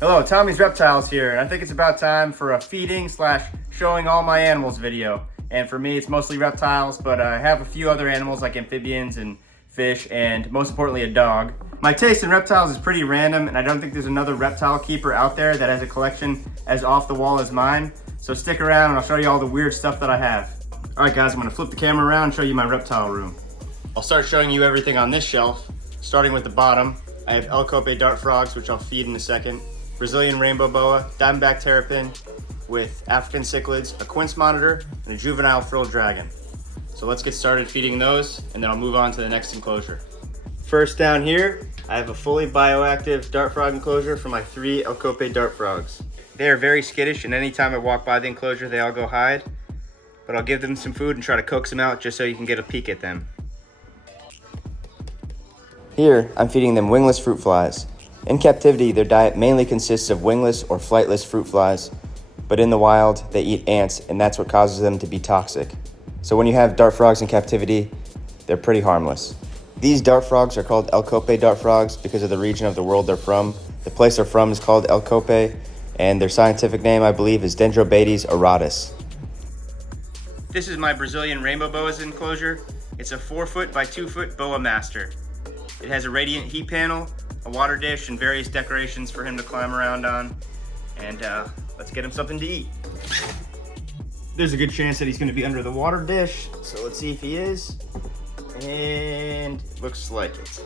Hello, Tommy's Reptiles here, and I think it's about time for a feeding / showing all my animals video. And for me, it's mostly reptiles, but I have a few other animals like amphibians and fish, and most importantly, a dog. My taste in reptiles is pretty random, and I don't think there's another reptile keeper out there that has a collection as off the wall as mine. So stick around and I'll show you all the weird stuff that I have. All right guys, I'm gonna flip the camera around and show you my reptile room. I'll start showing you everything on this shelf, starting with the bottom. I have El Cope dart frogs, which I'll feed in a second. Brazilian rainbow boa, diamondback terrapin with African cichlids, a quince monitor, and a juvenile frilled dragon. So let's get started feeding those, and then I'll move on to the next enclosure. First down here, I have a fully bioactive dart frog enclosure for my 3 El Cope dart frogs. They are very skittish, and anytime I walk by the enclosure, they all go hide. But I'll give them some food and try to coax them out just so you can get a peek at them. Here, I'm feeding them wingless fruit flies. In captivity, their diet mainly consists of wingless or flightless fruit flies, but in the wild, they eat ants, and that's what causes them to be toxic. So when you have dart frogs in captivity, they're pretty harmless. These dart frogs are called El Cope dart frogs because of the region of the world they're from. The place they're from is called El Cope, and their scientific name, I believe, is Dendrobates auratus. This is my Brazilian rainbow boa's enclosure. It's a 4-foot by 2-foot boa master. It has a radiant heat panel, a water dish, and various decorations for him to climb around on. And let's get him something to eat. There's a good chance that he's going to be under the water dish, so let's see if he is. And looks like it.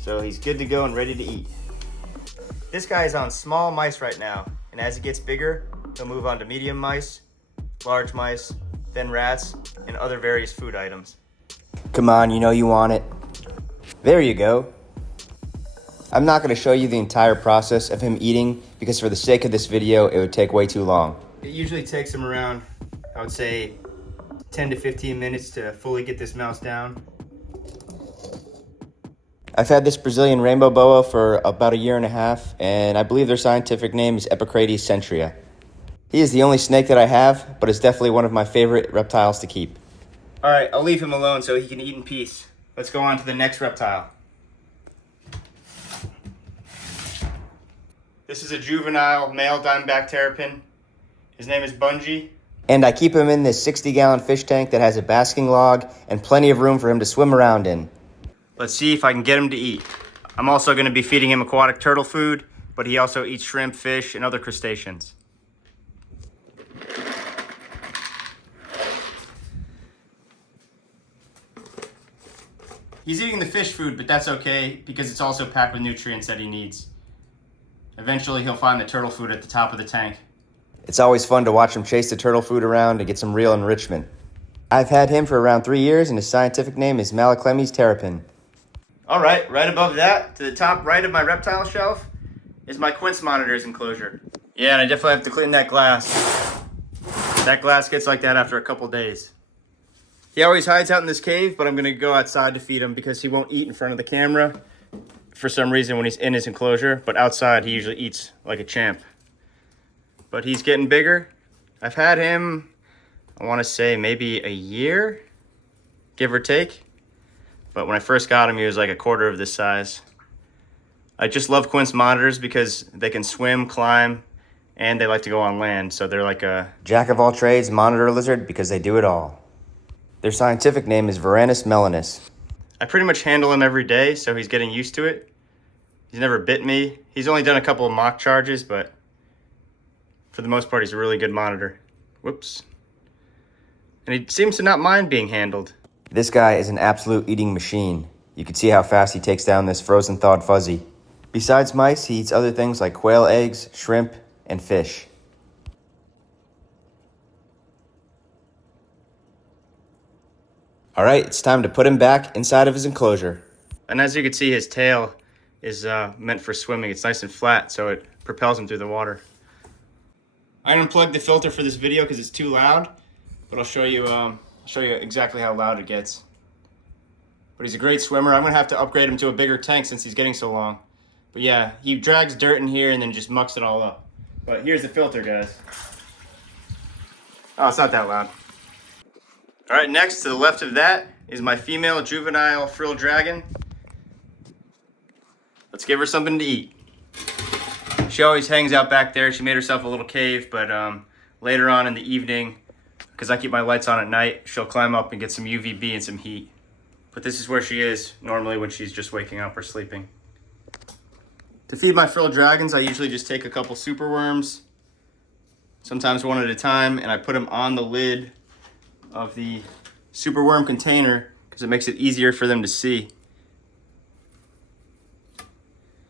So he's good to go and ready to eat. This guy is on small mice right now, and as he gets bigger, he'll move on to medium mice, large mice, then rats, and other various food items. Come on, you know you want it. There you go. I'm not going to show you the entire process of him eating because for the sake of this video, it would take way too long. It usually takes him around, I would say, 10 to 15 minutes to fully get this mouse down. I've had this Brazilian rainbow boa for about 1.5 years, and I believe their scientific name is Epicrates centria. He is the only snake that I have, but it's definitely one of my favorite reptiles to keep. All right, I'll leave him alone so he can eat in peace. Let's go on to the next reptile. This is a juvenile male diamondback terrapin. His name is Bungie. And I keep him in this 60-gallon fish tank that has a basking log and plenty of room for him to swim around in. Let's see if I can get him to eat. I'm also going to be feeding him aquatic turtle food, but he also eats shrimp, fish, and other crustaceans. He's eating the fish food, but that's okay because it's also packed with nutrients that he needs. Eventually, he'll find the turtle food at the top of the tank. It's always fun to watch him chase the turtle food around to get some real enrichment. I've had him for around 3 years, and his scientific name is Malaclemys terrapin. All right, right above that, to the top right of my reptile shelf, is my quince monitors enclosure. Yeah, and I definitely have to clean that glass. That glass gets like that after a couple days. He always hides out in this cave, but I'm gonna go outside to feed him because he won't eat in front of the camera for some reason when he's in his enclosure, but outside he usually eats like a champ. But he's getting bigger. I've had him, I wanna say maybe 1 year, give or take. But when I first got him, he was like 1/4 of this size. I just love quince monitors because they can swim, climb, and they like to go on land. So they're like a jack of all trades monitor lizard because they do it all. Their scientific name is Varanus melanus. I pretty much handle him every day, so he's getting used to it. He's never bit me. He's only done a couple of mock charges, but for the most part, he's a really good monitor. Whoops. And he seems to not mind being handled. This guy is an absolute eating machine. You can see how fast he takes down this frozen thawed fuzzy. Besides mice, he eats other things like quail eggs, shrimp, and fish. All right, it's time to put him back inside of his enclosure. And as you can see, his tail is meant for swimming. It's nice and flat, so it propels him through the water. I unplugged the filter for this video because it's too loud, but I'll show you exactly how loud it gets. But he's a great swimmer. I'm gonna have to upgrade him to a bigger tank since he's getting so long. But yeah, he drags dirt in here and then just mucks it all up. But here's the filter, guys. Oh, it's not that loud. All right, next to the left of that is my female juvenile frilled dragon. Let's give her something to eat. She always hangs out back there. She made herself a little cave, but later on in the evening, because I keep my lights on at night, she'll climb up and get some UVB and some heat. But this is where she is normally when she's just waking up or sleeping. To feed my frilled dragons, I usually just take a couple super worms, sometimes one at a time, and I put them on the lid of the super worm container because it makes it easier for them to see.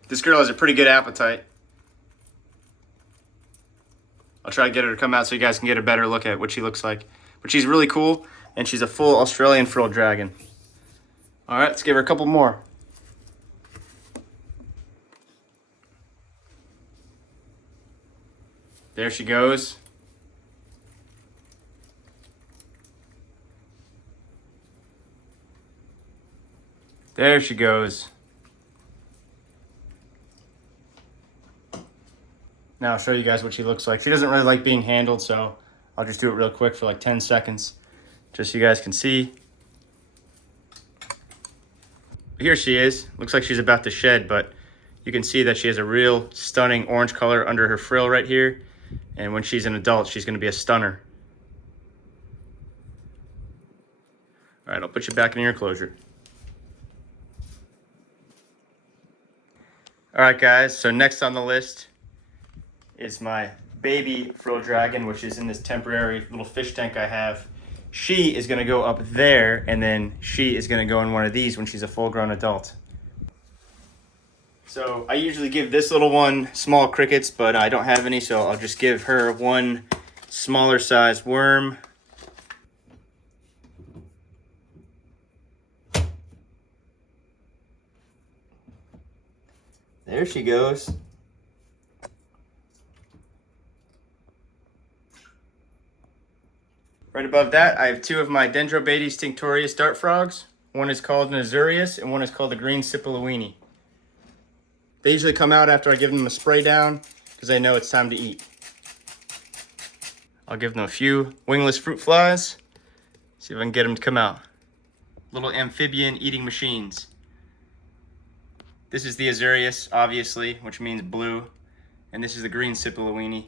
This girl has a pretty good appetite. I'll try to get her to come out so you guys can get a better look at what she looks like. But she's really cool, and she's a full Australian frilled dragon. All right, let's give her a couple more. There she goes. There she goes. Now I'll show you guys what she looks like. She doesn't really like being handled, so I'll just do it real quick for like 10 seconds, just so you guys can see. Here she is. Looks like she's about to shed, but you can see that she has a real stunning orange color under her frill right here. And when she's an adult, she's gonna be a stunner. All right, I'll put you back in your enclosure. All right, guys, so next on the list is my baby frilled dragon, which is in this temporary little fish tank I have. She is gonna go up there, and then she is gonna go in one of these when she's a full-grown adult. So I usually give this little one small crickets, but I don't have any, so I'll just give her one smaller size worm. There she goes. Right above that, I have two of my Dendrobates tinctorius dart frogs. One is called an Azurius, and one is called the green Sipilowini. They usually come out after I give them a spray down, because they know it's time to eat. I'll give them a few wingless fruit flies, see if I can get them to come out. Little amphibian eating machines. This is the Azurius, obviously, which means blue, and this is the green Sipilowini.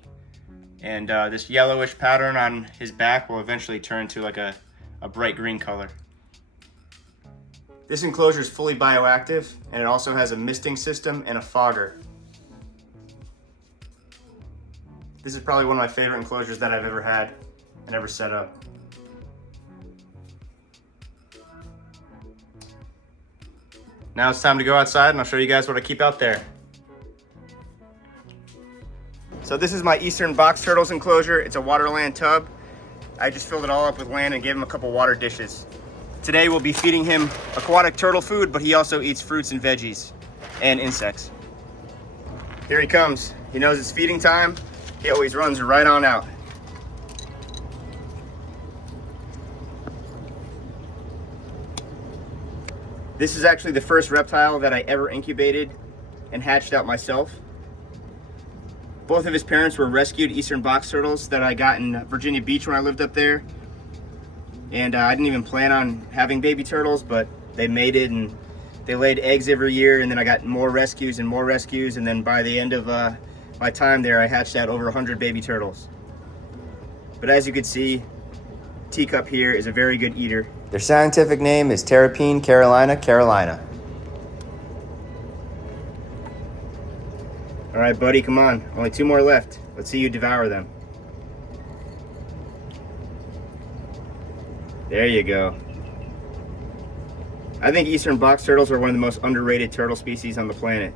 And this yellowish pattern on his back will eventually turn to like a bright green color. This enclosure is fully bioactive, and it also has a misting system and a fogger. This is probably one of my favorite enclosures that I've ever had and ever set up. Now it's time to go outside, and I'll show you guys what I keep out there. So this is my eastern box turtles enclosure. It's a waterland tub. I just filled it all up with land and gave him a couple water dishes. Today we'll be feeding him aquatic turtle food, but he also eats fruits and veggies and insects. Here he comes. He knows it's feeding time. He always runs right on out. This is actually the first reptile that I ever incubated and hatched out myself. Both of his parents were rescued eastern box turtles that I got in Virginia Beach when I lived up there. And I didn't even plan on having baby turtles, but they made it, and they laid eggs every year, and then I got more rescues, and then by the end of my time there, I hatched out over 100 baby turtles. But as you can see, Teacup here is a very good eater. Their scientific name is Terrapin carolina. All right, buddy, come on. Only 2 more left. Let's see you devour them. There you go. I think eastern box turtles are one of the most underrated turtle species on the planet.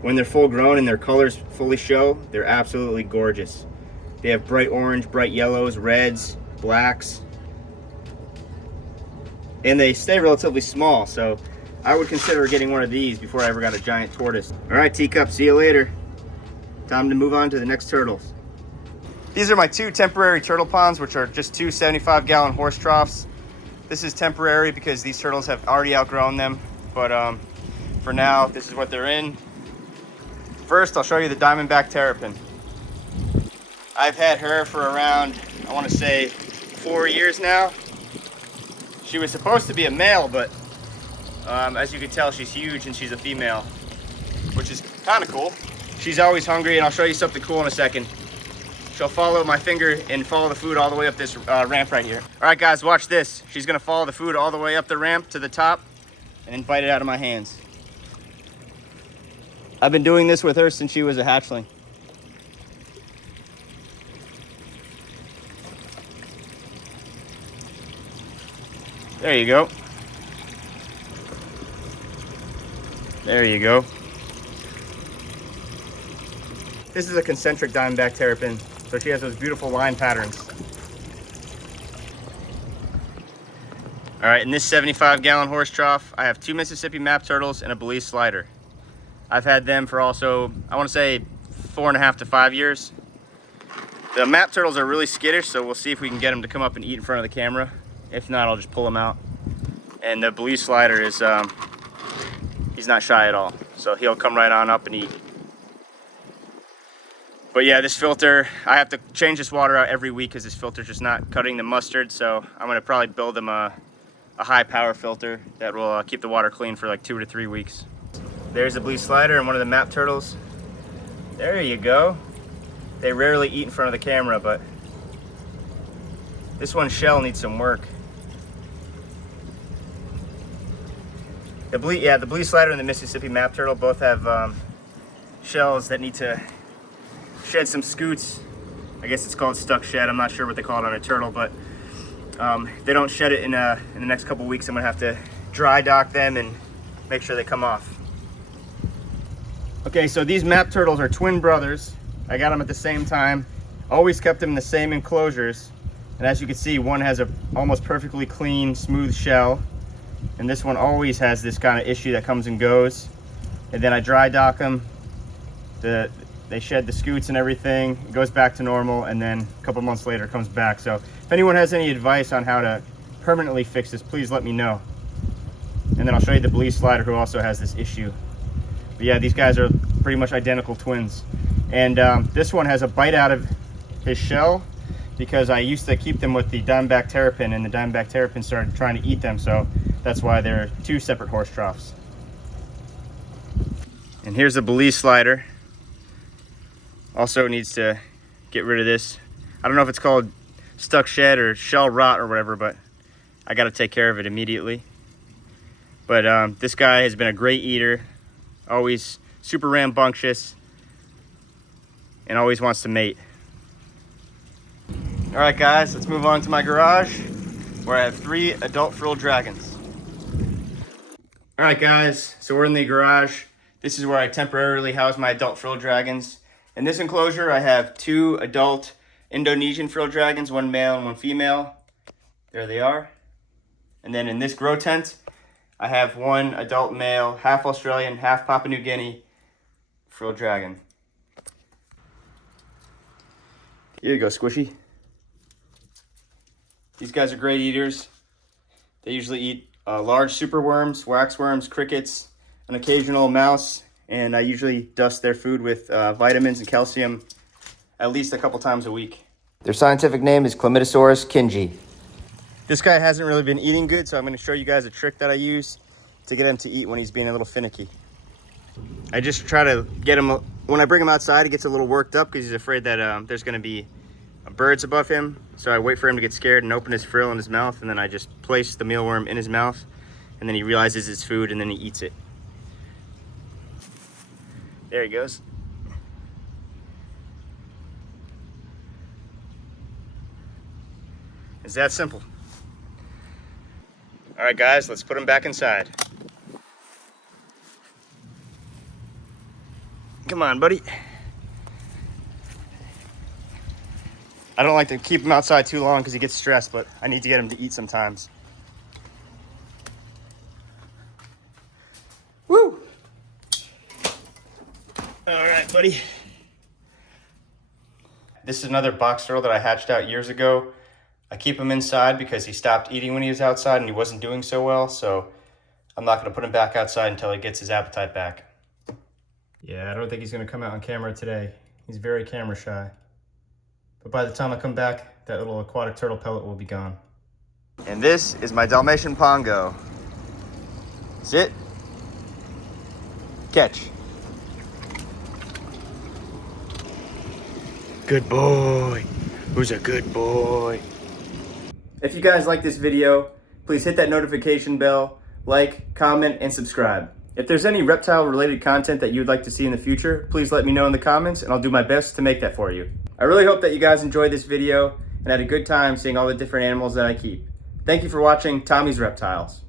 When they're full grown and their colors fully show, they're absolutely gorgeous. They have bright orange, bright yellows, reds, blacks, and they stay relatively small, so I would consider getting one of these before I ever got a giant tortoise. All right, Teacup, see you later. Time to move on to the next turtles. These are my 2 temporary turtle ponds, which are just 2 75-gallon horse troughs. This is temporary because these turtles have already outgrown them, but for now, this is what they're in. First, I'll show you the diamondback terrapin. I've had her for around, I want to say, 4 years now. She was supposed to be a male, but as you can tell, she's huge and she's a female. which is kind of cool. She's always hungry, and I'll show you something cool in a second. She'll follow my finger and follow the food all the way up this ramp right here. All right, guys, watch this. She's gonna follow the food all the way up the ramp to the top and then bite it out of my hands. I've been doing this with her since she was a hatchling. There you go. There you go. This is a concentric diamondback terrapin, so she has those beautiful line patterns. All right, in this 75-gallon horse trough, I have 2 Mississippi map turtles and a Belize slider. I've had them for also, I want to say 4.5 to 5 years. The map turtles are really skittish, so we'll see if we can get them to come up and eat in front of the camera. If not, I'll just pull them out. And the Belize slider is, he's not shy at all, so he'll come right on up and eat. But yeah, this filter, I have to change this water out every week because this filter's just not cutting the mustard, so I'm gonna probably build them a high power filter that will keep the water clean for like 2 to 3 weeks. There's the Belize slider and one of the map turtles. There you go. They rarely eat in front of the camera, but this one's shell needs some work. The Belize slider and the Mississippi map turtle both have shells that need to shed some scoots. I guess it's called stuck shed. I'm not sure what they call it on a turtle, but if they don't shed it in the next couple weeks, I'm gonna have to dry dock them and make sure they come off. Okay, so these map turtles are twin brothers. I got them at the same time. Always kept them in the same enclosures. And as you can see, one has a almost perfectly clean, smooth shell. And this one always has this kind of issue that comes and goes. And then I dry dock them. They shed the scoots and everything. It goes back to normal, and then a couple months later it comes back. So if anyone has any advice on how to permanently fix this, please let me know. And then I'll show you the Belize slider, who also has this issue. But yeah, these guys are pretty much identical twins. And this one has a bite out of his shell because I used to keep them with the diamondback terrapin, and the diamondback terrapin started trying to eat them. So that's why they're 2 separate horse troughs. And here's the Belize slider. Also needs to get rid of this. I don't know if it's called stuck shed or shell rot or whatever, but I got to take care of it immediately. But this guy has been a great eater, always super rambunctious, and always wants to mate. All right, guys, let's move on to my garage where I have 3 adult frilled dragons. All right, guys, so we're in the garage. This is where I temporarily house my adult frilled dragons. In this enclosure, I have 2 adult Indonesian frilled dragons, 1 male and 1 female. There they are. And then in this grow tent, I have 1 adult male, half Australian, half Papua New Guinea frilled dragon. Here you go, Squishy. These guys are great eaters. They usually eat large superworms, waxworms, crickets, an occasional mouse, and I usually dust their food with vitamins and calcium at least a couple times a week. Their scientific name is Chlamydosaurus kingi. This guy hasn't really been eating good, so I'm going to show you guys a trick that I use to get him to eat when he's being a little finicky. I just try to get him, when I bring him outside, he gets a little worked up because he's afraid that there's going to be birds above him. So I wait for him to get scared and open his frill in his mouth, and then I just place the mealworm in his mouth, and then he realizes it's food, and then he eats it. There he goes. It's that simple. All right, guys, let's put him back inside. Come on, buddy. I don't like to keep him outside too long because he gets stressed, but I need to get him to eat sometimes. Woo! All right, buddy. This is another box turtle that I hatched out years ago. I keep him inside because he stopped eating when he was outside and he wasn't doing so well, so I'm not going to put him back outside until he gets his appetite back. Yeah, I don't think he's going to come out on camera today. He's very camera shy. But by the time I come back, that little aquatic turtle pellet will be gone. And this is my Dalmatian Pongo. Sit. Catch. good boy? Who's a good boy? If you guys like this video, please hit that notification bell, like, comment, and subscribe. If there's any reptile related content that you'd like to see in the future, please let me know in the comments and I'll do my best to make that for you. I really hope that you guys enjoyed this video and had a good time seeing all the different animals that I keep. Thank you for watching Tommy's Reptiles.